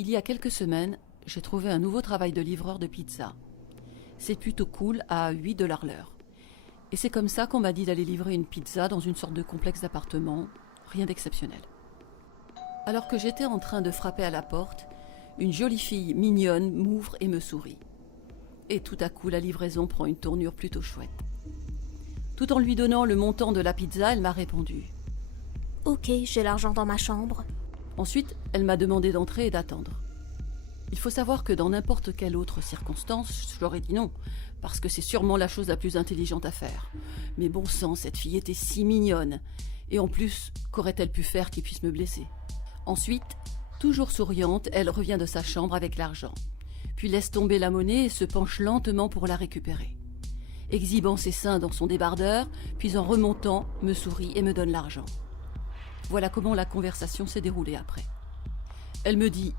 Il y a quelques semaines, j'ai trouvé un nouveau travail de livreur de pizza. C'est plutôt cool à 8 $ l'heure. Et c'est comme ça qu'on m'a dit d'aller livrer une pizza dans une sorte de complexe d'appartements, rien d'exceptionnel. Alors que j'étais en train de frapper à la porte, une jolie fille mignonne m'ouvre et me sourit. Et tout à coup, la livraison prend une tournure plutôt chouette. Tout en lui donnant le montant de la pizza, elle m'a répondu. « Ok, j'ai l'argent dans ma chambre. » Ensuite, elle m'a demandé d'entrer et d'attendre. Il faut savoir que dans n'importe quelle autre circonstance, je leur ai dit non, parce que c'est sûrement la chose la plus intelligente à faire. Mais bon sang, cette fille était si mignonne. Et en plus, qu'aurait-elle pu faire qui puisse me blesser ? Ensuite, toujours souriante, elle revient de sa chambre avec l'argent, puis laisse tomber la monnaie et se penche lentement pour la récupérer. Exhibant ses seins dans son débardeur, puis en remontant, me sourit et me donne l'argent. Voilà comment la conversation s'est déroulée après. Elle me dit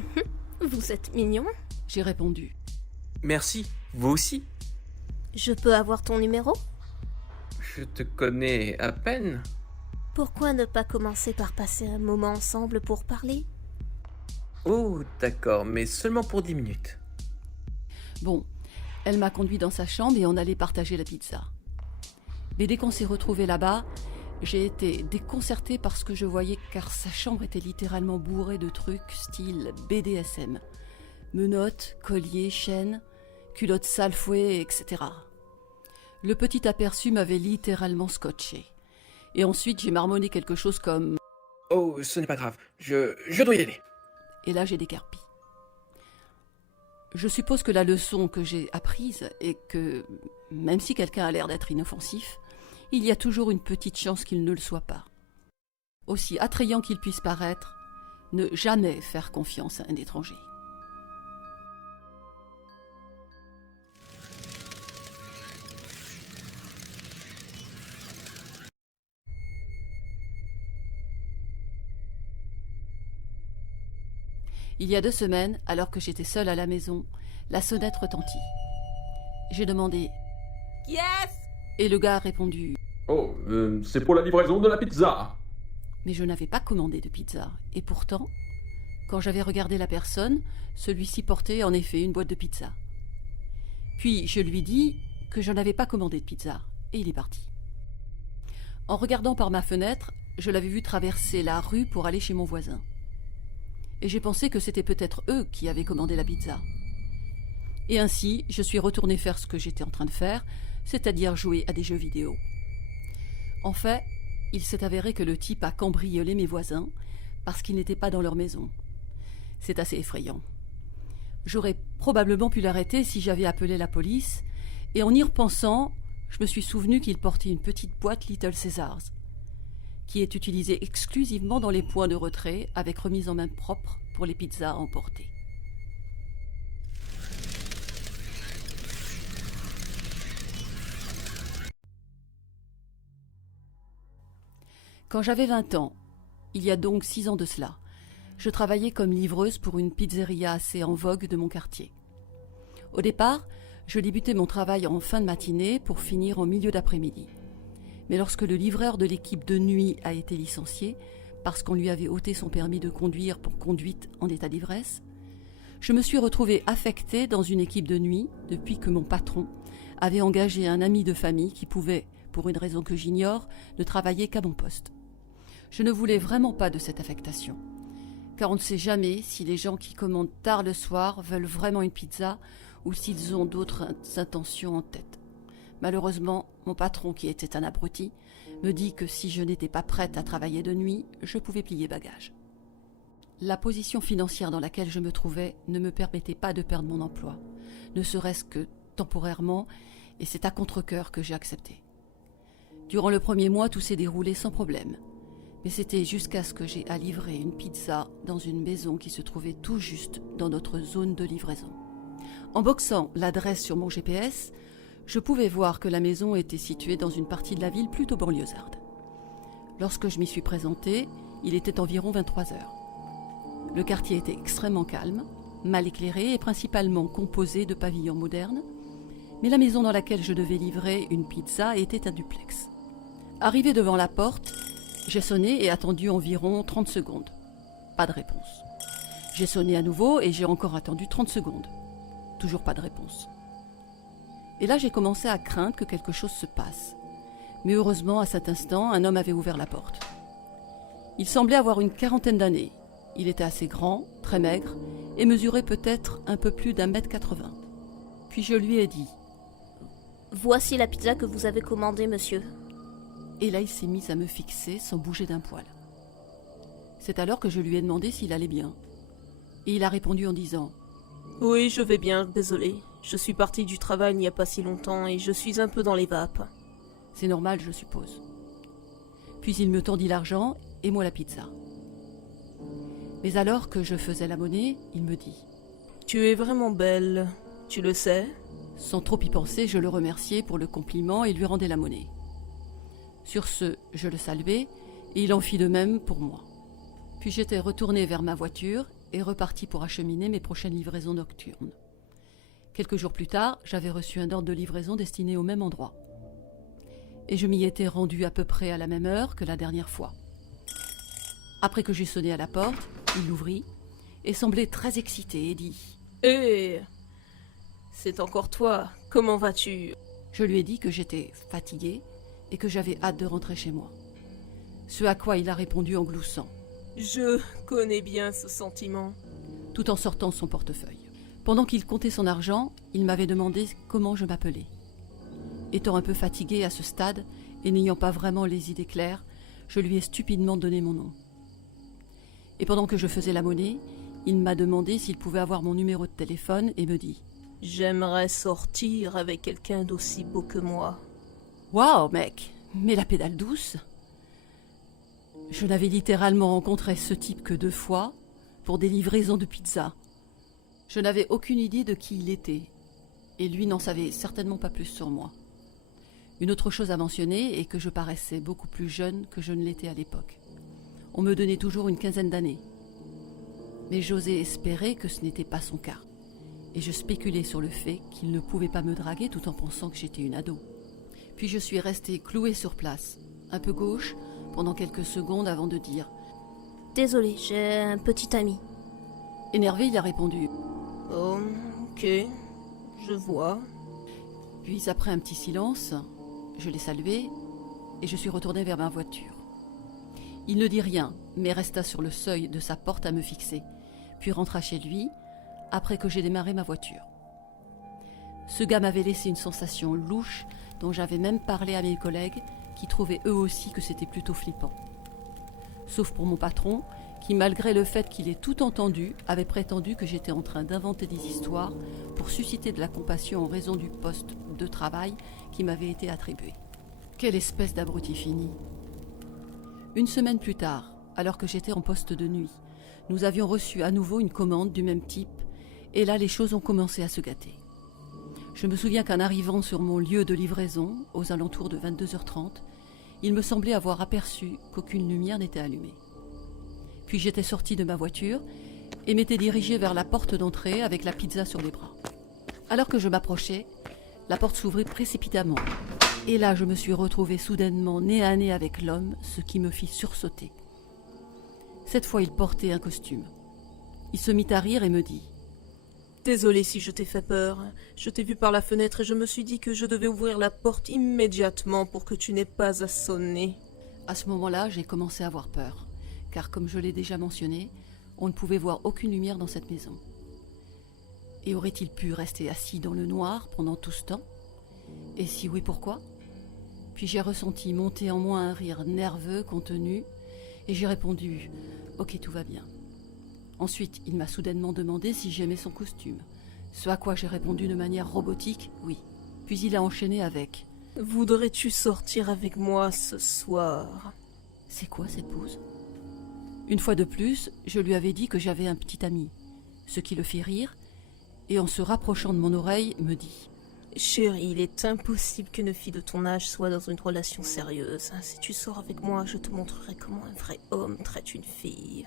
« Vous êtes mignon. » J'ai répondu. Merci, vous aussi. Je peux avoir ton numéro ? Je te connais à peine. Pourquoi ne pas commencer par passer un moment ensemble pour parler ? Oh, d'accord, mais seulement pour 10 minutes. Bon, elle m'a conduit dans sa chambre et on allait partager la pizza. Mais dès qu'on s'est retrouvés là-bas, j'ai été déconcertée par ce que je voyais car sa chambre était littéralement bourrée de trucs style BDSM. Menottes, colliers, chaînes, culottes sales fouets, etc. Le petit aperçu m'avait littéralement scotché. Et ensuite, j'ai marmonné quelque chose comme « Oh, ce n'est pas grave, je dois y aller. » Et là, j'ai décarpi. Je suppose que la leçon que j'ai apprise est que, même si quelqu'un a l'air d'être inoffensif, il y a toujours une petite chance qu'il ne le soit pas. Aussi attrayant qu'il puisse paraître, ne jamais faire confiance à un étranger. Il y a 2 semaines, alors que j'étais seule à la maison, la sonnette retentit. J'ai demandé « Yes ?» et le gars a répondu « Oh, c'est pour la livraison de la pizza !» Mais je n'avais pas commandé de pizza. Et pourtant, quand j'avais regardé la personne, celui-ci portait en effet une boîte de pizza. Puis je lui dis que je n'avais pas commandé de pizza, et il est parti. En regardant par ma fenêtre, je l'avais vu traverser la rue pour aller chez mon voisin. Et j'ai pensé que c'était peut-être eux qui avaient commandé la pizza. Et ainsi, je suis retournée faire ce que j'étais en train de faire, c'est-à-dire jouer à des jeux vidéo. En fait, il s'est avéré que le type a cambriolé mes voisins parce qu'ils n'étaient pas dans leur maison. C'est assez effrayant. J'aurais probablement pu l'arrêter si j'avais appelé la police, et en y repensant, je me suis souvenu qu'il portait une petite boîte Little Caesars, qui est utilisée exclusivement dans les points de retrait avec remise en main propre pour les pizzas à emporter. Quand j'avais 20 ans, il y a donc 6 ans de cela, je travaillais comme livreuse pour une pizzeria assez en vogue de mon quartier. Au départ, je débutais mon travail en fin de matinée pour finir en milieu d'après-midi. Mais lorsque le livreur de l'équipe de nuit a été licencié, parce qu'on lui avait ôté son permis de conduire pour conduite en état d'ivresse, je me suis retrouvée affectée dans une équipe de nuit depuis que mon patron avait engagé un ami de famille qui pouvait, pour une raison que j'ignore, ne travailler qu'à mon poste. Je ne voulais vraiment pas de cette affectation, car on ne sait jamais si les gens qui commandent tard le soir veulent vraiment une pizza ou s'ils ont d'autres intentions en tête. Malheureusement, mon patron, qui était un abruti, me dit que si je n'étais pas prête à travailler de nuit, je pouvais plier bagage. La position financière dans laquelle je me trouvais ne me permettait pas de perdre mon emploi, ne serait-ce que temporairement, et c'est à contre-cœur que j'ai accepté. Durant le premier mois, tout s'est déroulé sans problème, mais c'était jusqu'à ce que j'ai à livrer une pizza dans une maison qui se trouvait tout juste dans notre zone de livraison. En boxant l'adresse sur mon GPS, je pouvais voir que la maison était située dans une partie de la ville plutôt banlieusarde. Lorsque je m'y suis présentée, il était environ 23 heures. Le quartier était extrêmement calme, mal éclairé et principalement composé de pavillons modernes, mais la maison dans laquelle je devais livrer une pizza était un duplex. Arrivé devant la porte, j'ai sonné et attendu environ 30 secondes. Pas de réponse. J'ai sonné à nouveau et j'ai encore attendu 30 secondes. Toujours pas de réponse. Et là, j'ai commencé à craindre que quelque chose se passe. Mais heureusement, à cet instant, un homme avait ouvert la porte. Il semblait avoir une quarantaine d'années. Il était assez grand, très maigre, et mesurait peut-être un peu plus d'1,80 m. Puis je lui ai dit « Voici la pizza que vous avez commandée, monsieur. » Et là, il s'est mis à me fixer sans bouger d'un poil. C'est alors que je lui ai demandé s'il allait bien. Et il a répondu en disant « Oui, je vais bien, désolé. Je suis parti du travail il n'y a pas si longtemps et je suis un peu dans les vapes. » C'est normal, je suppose. Puis il me tendit l'argent et moi la pizza. Mais alors que je faisais la monnaie, il me dit « Tu es vraiment belle, tu le sais ?» Sans trop y penser, je le remerciais pour le compliment et lui rendais la monnaie. Sur ce, je le saluai et il en fit de même pour moi. Puis j'étais retourné vers ma voiture et reparti pour acheminer mes prochaines livraisons nocturnes. Quelques jours plus tard, j'avais reçu un ordre de livraison destiné au même endroit. Et je m'y étais rendu à peu près à la même heure que la dernière fois. Après que j'eus sonné à la porte, il l'ouvrit et semblait très excité et dit « Hé, c'est encore toi, comment vas-tu ?» Je lui ai dit que j'étais fatigué et que j'avais hâte de rentrer chez moi. Ce à quoi il a répondu en gloussant. « Je connais bien ce sentiment. » Tout en sortant son portefeuille. Pendant qu'il comptait son argent, il m'avait demandé comment je m'appelais. Étant un peu fatigué à ce stade et n'ayant pas vraiment les idées claires, je lui ai stupidement donné mon nom. Et pendant que je faisais la monnaie, il m'a demandé s'il pouvait avoir mon numéro de téléphone et me dit « J'aimerais sortir avec quelqu'un d'aussi beau que moi. » Waouh, mec, mais la pédale douce. Je n'avais littéralement rencontré ce type que 2 fois pour des livraisons de pizza. Je n'avais aucune idée de qui il était, et lui n'en savait certainement pas plus sur moi. Une autre chose à mentionner est que je paraissais beaucoup plus jeune que je ne l'étais à l'époque. On me donnait toujours une quinzaine d'années. Mais j'osais espérer que ce n'était pas son cas, et je spéculais sur le fait qu'il ne pouvait pas me draguer tout en pensant que j'étais une ado. Puis je suis restée clouée sur place, un peu gauche, pendant quelques secondes avant de dire « Désolé, j'ai un petit ami. » Énervé, il a répondu « Oh, ok, je vois. » Puis après un petit silence, je l'ai salué et je suis retournée vers ma voiture. Il ne dit rien, mais resta sur le seuil de sa porte à me fixer, puis rentra chez lui après que j'ai démarré ma voiture. Ce gars m'avait laissé une sensation louche dont j'avais même parlé à mes collègues qui trouvaient eux aussi que c'était plutôt flippant. Sauf pour mon patron, qui malgré le fait qu'il ait tout entendu, avait prétendu que j'étais en train d'inventer des histoires pour susciter de la compassion en raison du poste de travail qui m'avait été attribué. Quelle espèce d'abruti fini! Une semaine plus tard, alors que j'étais en poste de nuit, nous avions reçu à nouveau une commande du même type, et là les choses ont commencé à se gâter. Je me souviens qu'en arrivant sur mon lieu de livraison, aux alentours de 22h30, il me semblait avoir aperçu qu'aucune lumière n'était allumée. Puis j'étais sortie de ma voiture et m'étais dirigée vers la porte d'entrée avec la pizza sur les bras. Alors que je m'approchais, la porte s'ouvrit précipitamment. Et là, je me suis retrouvée soudainement nez à nez avec l'homme, ce qui me fit sursauter. Cette fois, il portait un costume. Il se mit à rire et me dit « Désolé si je t'ai fait peur. Je t'ai vu par la fenêtre et je me suis dit que je devais ouvrir la porte immédiatement pour que tu n'aies pas à sonner. » À ce moment-là, j'ai commencé à avoir peur, car comme je l'ai déjà mentionné, on ne pouvait voir aucune lumière dans cette maison. Et aurait-il pu rester assis dans le noir pendant tout ce temps? Et si oui, pourquoi? Puis j'ai ressenti monter en moi un rire nerveux, contenu, et j'ai répondu « Ok, tout va bien ». Ensuite, il m'a soudainement demandé si j'aimais son costume, ce à quoi j'ai répondu de manière robotique « Oui ». Puis il a enchaîné avec « Voudrais-tu sortir avec moi ce soir ?» C'est quoi cette pause? Une fois de plus, je lui avais dit que j'avais un petit ami, ce qui le fit rire, et en se rapprochant de mon oreille, me dit « Chérie, il est impossible qu'une fille de ton âge soit dans une relation sérieuse. Si tu sors avec moi, je te montrerai comment un vrai homme traite une fille. »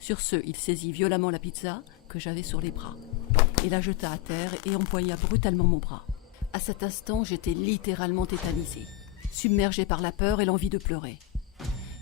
Sur ce, il saisit violemment la pizza que j'avais sur les bras, et la jeta à terre et empoigna brutalement mon bras. À cet instant, j'étais littéralement tétanisée, submergée par la peur et l'envie de pleurer.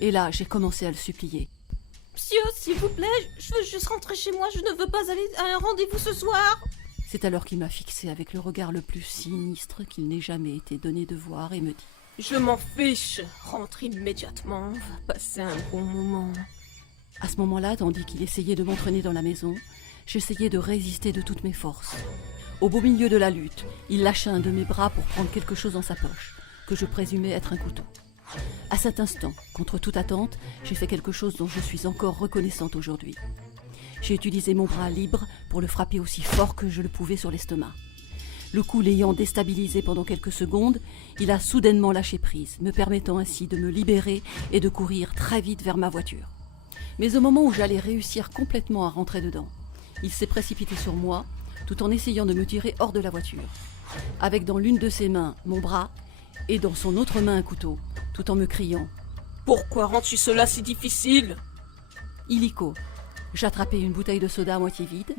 Et là, j'ai commencé à le supplier. « Monsieur, s'il vous plaît, je veux juste rentrer chez moi, je ne veux pas aller à un rendez-vous ce soir. C'est alors qu'il m'a fixé avec le regard le plus sinistre qu'il n'ait jamais été donné de voir et me dit « Je m'en fiche, rentre immédiatement, on va passer un bon moment. » À ce moment-là, tandis qu'il essayait de m'entraîner dans la maison, j'essayais de résister de toutes mes forces. Au beau milieu de la lutte, il lâcha un de mes bras pour prendre quelque chose dans sa poche, que je présumais être un couteau. À cet instant, contre toute attente, j'ai fait quelque chose dont je suis encore reconnaissante aujourd'hui. J'ai utilisé mon bras libre pour le frapper aussi fort que je le pouvais sur l'estomac. Le coup l'ayant déstabilisé pendant quelques secondes, il a soudainement lâché prise, me permettant ainsi de me libérer et de courir très vite vers ma voiture. Mais au moment où j'allais réussir complètement à rentrer dedans, il s'est précipité sur moi, tout en essayant de me tirer hors de la voiture, avec dans l'une de ses mains mon bras et dans son autre main un couteau, tout en me criant « Pourquoi rends-tu cela si difficile ?» Illico. J'attrapais une bouteille de soda à moitié vide,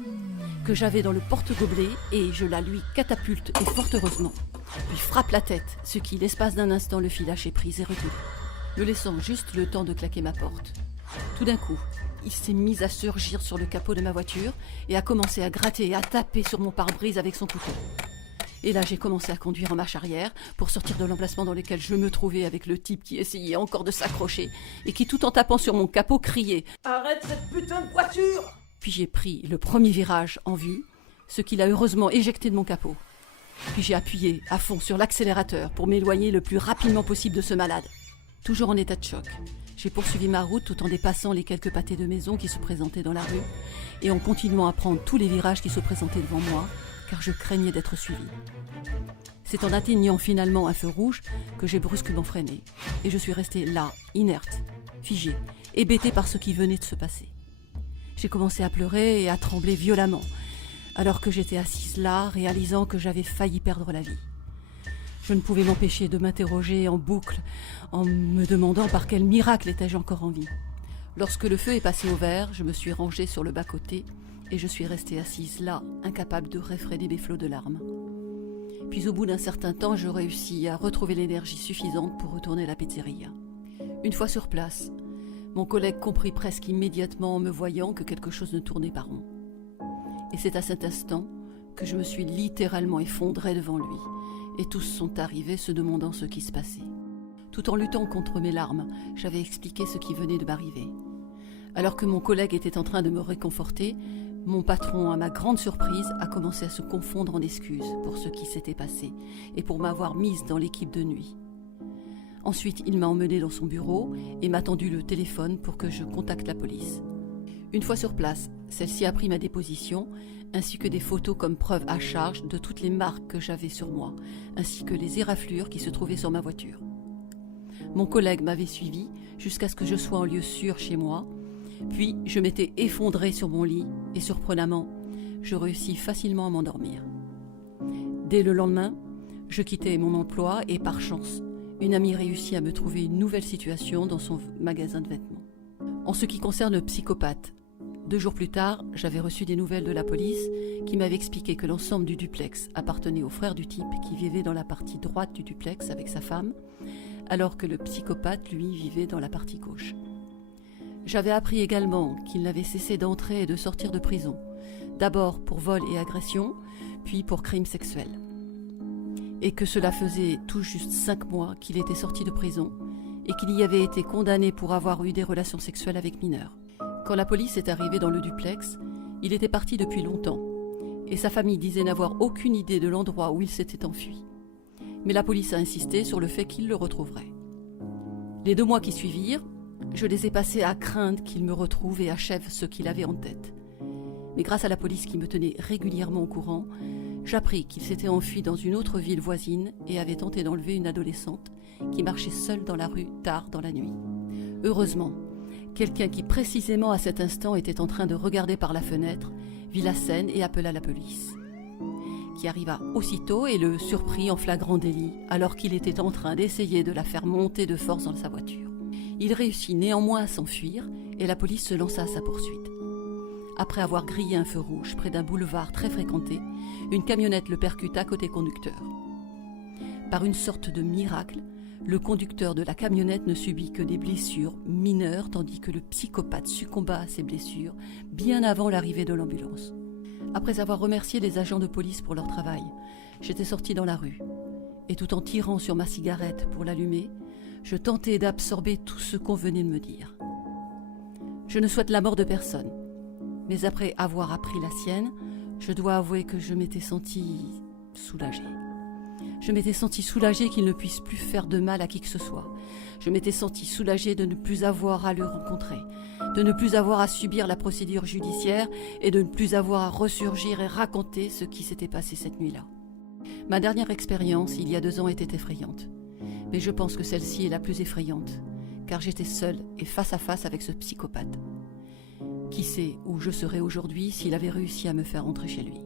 que j'avais dans le porte-gobelet, et je la lui catapulte, et fort heureusement, lui frappe la tête, ce qui, l'espace d'un instant, le fit lâcher prise et reculer, me laissant juste le temps de claquer ma porte. Tout d'un coup, il s'est mis à surgir sur le capot de ma voiture, et a commencé à gratter et à taper sur mon pare-brise avec son couteau. Et là, j'ai commencé à conduire en marche arrière pour sortir de l'emplacement dans lequel je me trouvais avec le type qui essayait encore de s'accrocher et qui, tout en tapant sur mon capot, criait « Arrête cette putain de voiture !» Puis j'ai pris le premier virage en vue, ce qui l'a heureusement éjecté de mon capot. Puis j'ai appuyé à fond sur l'accélérateur pour m'éloigner le plus rapidement possible de ce malade. Toujours en état de choc, j'ai poursuivi ma route tout en dépassant les quelques pâtés de maisons qui se présentaient dans la rue et en continuant à prendre tous les virages qui se présentaient devant moi, car je craignais d'être suivi. C'est en atteignant finalement un feu rouge que j'ai brusquement freiné, et je suis restée là, inerte, figée, hébétée par ce qui venait de se passer. J'ai commencé à pleurer et à trembler violemment, alors que j'étais assise là, réalisant que j'avais failli perdre la vie. Je ne pouvais m'empêcher de m'interroger en boucle, en me demandant par quel miracle étais-je encore en vie. Lorsque le feu est passé au vert, je me suis rangée sur le bas-côté, et je suis restée assise là, incapable de réfréner mes flots de larmes. Puis au bout d'un certain temps, je réussis à retrouver l'énergie suffisante pour retourner à la pizzeria. Une fois sur place, mon collègue comprit presque immédiatement en me voyant que quelque chose ne tournait pas rond. Et c'est à cet instant que je me suis littéralement effondrée devant lui, et tous sont arrivés se demandant ce qui se passait. Tout en luttant contre mes larmes, j'avais expliqué ce qui venait de m'arriver. Alors que mon collègue était en train de me réconforter, mon patron, à ma grande surprise, a commencé à se confondre en excuses pour ce qui s'était passé et pour m'avoir mise dans l'équipe de nuit. Ensuite, il m'a emmenée dans son bureau et m'a tendu le téléphone pour que je contacte la police. Une fois sur place, celle-ci a pris ma déposition, ainsi que des photos comme preuve à charge de toutes les marques que j'avais sur moi, ainsi que les éraflures qui se trouvaient sur ma voiture. Mon collègue m'avait suivi jusqu'à ce que je sois en lieu sûr chez moi, puis je m'étais effondrée sur mon lit et surprenamment, je réussis facilement à m'endormir. Dès le lendemain, je quittais mon emploi et par chance, une amie réussit à me trouver une nouvelle situation dans son magasin de vêtements. En ce qui concerne le psychopathe, 2 jours plus tard, j'avais reçu des nouvelles de la police qui m'avaient expliqué que l'ensemble du duplex appartenait au frère du type qui vivait dans la partie droite du duplex avec sa femme, alors que le psychopathe, lui, vivait dans la partie gauche. J'avais appris également qu'il n'avait cessé d'entrer et de sortir de prison, d'abord pour vol et agression, puis pour crime sexuel. Et que cela faisait tout juste 5 mois qu'il était sorti de prison et qu'il y avait été condamné pour avoir eu des relations sexuelles avec mineurs. Quand la police est arrivée dans le duplex, il était parti depuis longtemps et sa famille disait n'avoir aucune idée de l'endroit où il s'était enfui. Mais la police a insisté sur le fait qu'il le retrouverait. Les 2 mois qui suivirent, je les ai passés à craindre qu'il me retrouve et achève ce qu'il avait en tête. Mais grâce à la police qui me tenait régulièrement au courant, j'appris qu'il s'était enfui dans une autre ville voisine et avait tenté d'enlever une adolescente qui marchait seule dans la rue tard dans la nuit. Heureusement, quelqu'un qui précisément à cet instant était en train de regarder par la fenêtre vit la scène et appela la police, qui arriva aussitôt et le surprit en flagrant délit alors qu'il était en train d'essayer de la faire monter de force dans sa voiture. Il réussit néanmoins à s'enfuir et la police se lança à sa poursuite. Après avoir grillé un feu rouge près d'un boulevard très fréquenté, une camionnette le percuta côté conducteur. Par une sorte de miracle, Le conducteur de la camionnette ne subit que des blessures mineures, tandis que le psychopathe succomba à ses blessures bien avant l'arrivée de l'ambulance. Après avoir remercié les agents de police pour leur travail, j'étais sortie dans la rue. Et tout en tirant sur ma cigarette pour l'allumer, je tentais d'absorber tout ce qu'on venait de me dire. Je ne souhaite la mort de personne, mais après avoir appris la sienne, je dois avouer que je m'étais sentie soulagée. Je m'étais sentie soulagée qu'il ne puisse plus faire de mal à qui que ce soit. Je m'étais sentie soulagée de ne plus avoir à le rencontrer, de ne plus avoir à subir la procédure judiciaire et de ne plus avoir à ressurgir et raconter ce qui s'était passé cette nuit-là. Ma dernière expérience, il y a 2 ans, était effrayante. Mais je pense que celle-ci est la plus effrayante, car j'étais seule et face à face avec ce psychopathe. Qui sait où je serais aujourd'hui s'il avait réussi à me faire rentrer chez lui.